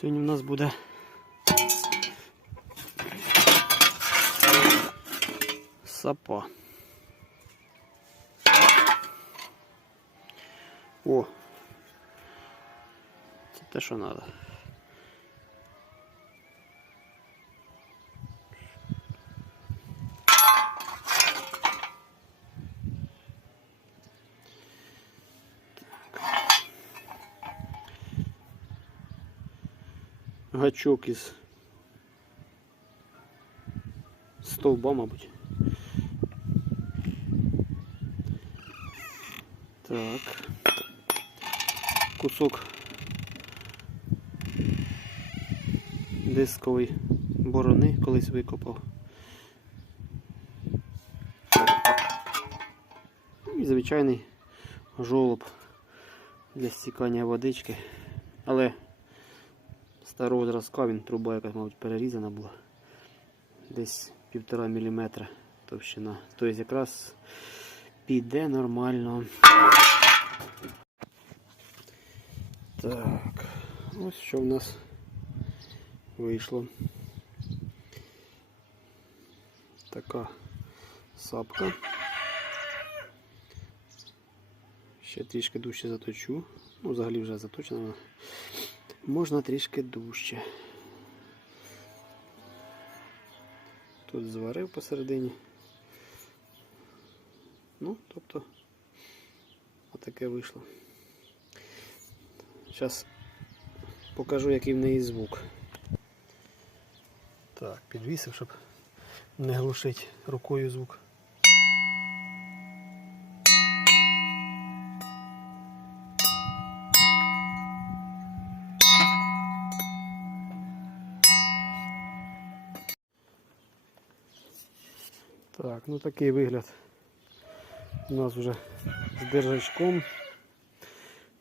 Сьогодні в нас буде сапа. О! Це те, що треба. Гачок із стовба, мабуть. Так. Кусок дискової борони колись викопав. І звичайний жолоб для стікання водички. Але старого зразка він труба якась, мабуть, перерізана була. Десь півтора міліметра товщина. Тобто якраз піде нормально. Так, ось що в нас вийшло. Така сапка. Ще трішки дужче заточу. Ну, взагалі вже заточена. Можна трішки дужче. Тут зварив посередині. Ну, тобто, отаке вийшло. Зараз покажу, який в неї звук. Так, підвісив, щоб не глушити рукою звук. Так, ну такий вигляд у нас вже з держачком.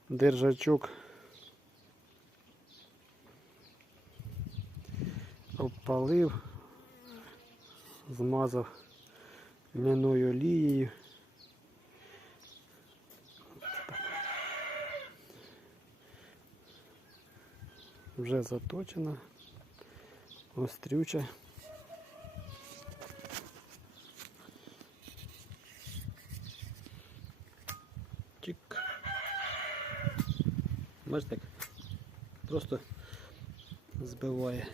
Держачок обпалив, змазав льняною олією. Вже заточена, острюча. Чик. Бачите, просто збиває.